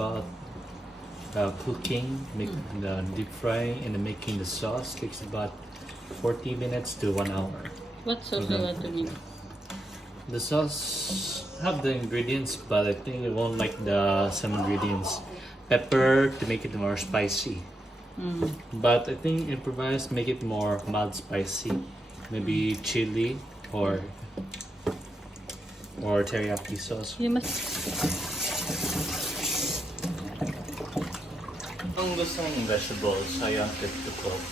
about cooking, make the deep frying, and then making the sauce takes about 40 minutes to 1 hour. What sauce do you want to make? The sauce have the ingredients, but I think you won't like the some ingredients. Pepper to make it more spicy, but I think improvise make it more mild spicy. Maybe chili or teriyaki sauce. You must... Kung gusto mong vegetables, I wanted to cook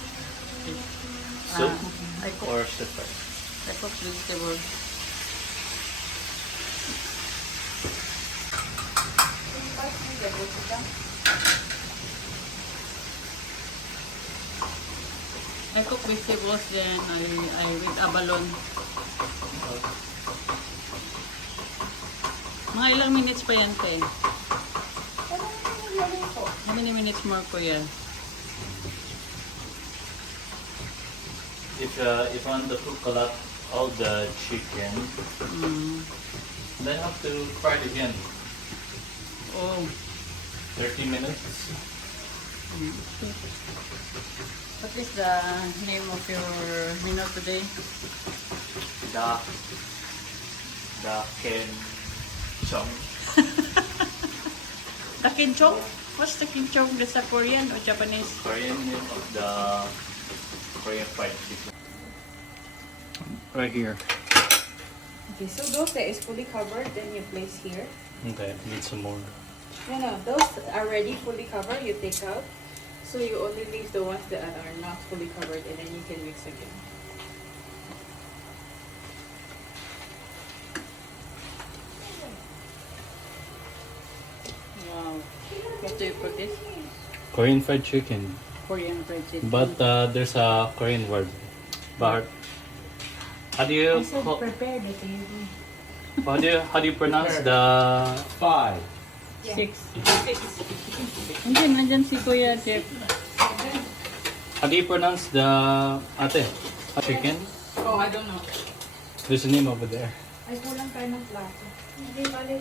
soup I cook, or stir. I cook vegetables. I cook vegetables, then I with abalone. Mga ilang minutes pa yan, Ken? How many minutes more, Kuya? If you want to cook a lot all the chicken, then have to fry it again. Oh. 30 minutes. What is the name of your menu today? The chken chong. The kinchong? What's the kinchong? That's a Korean or Japanese? Korean name of the Korean fried chicken. Right here. Okay, so those that is fully covered, then you place here. Okay, need some more. No, those are already fully covered, you take out. So you only leave the ones that are not fully covered, and then you can mix again. Wow. What do you put this? Korean fried chicken. Korean fried chicken. But there's a Korean word. But how do you prepare the table. how do you pronounce the 5? 6. Nandyan si Kuya Jeff. How do you pronounce the chicken? Oh, I don't know. There's a name over there. Ay, kulang tayo ng plato. Hindi, balik.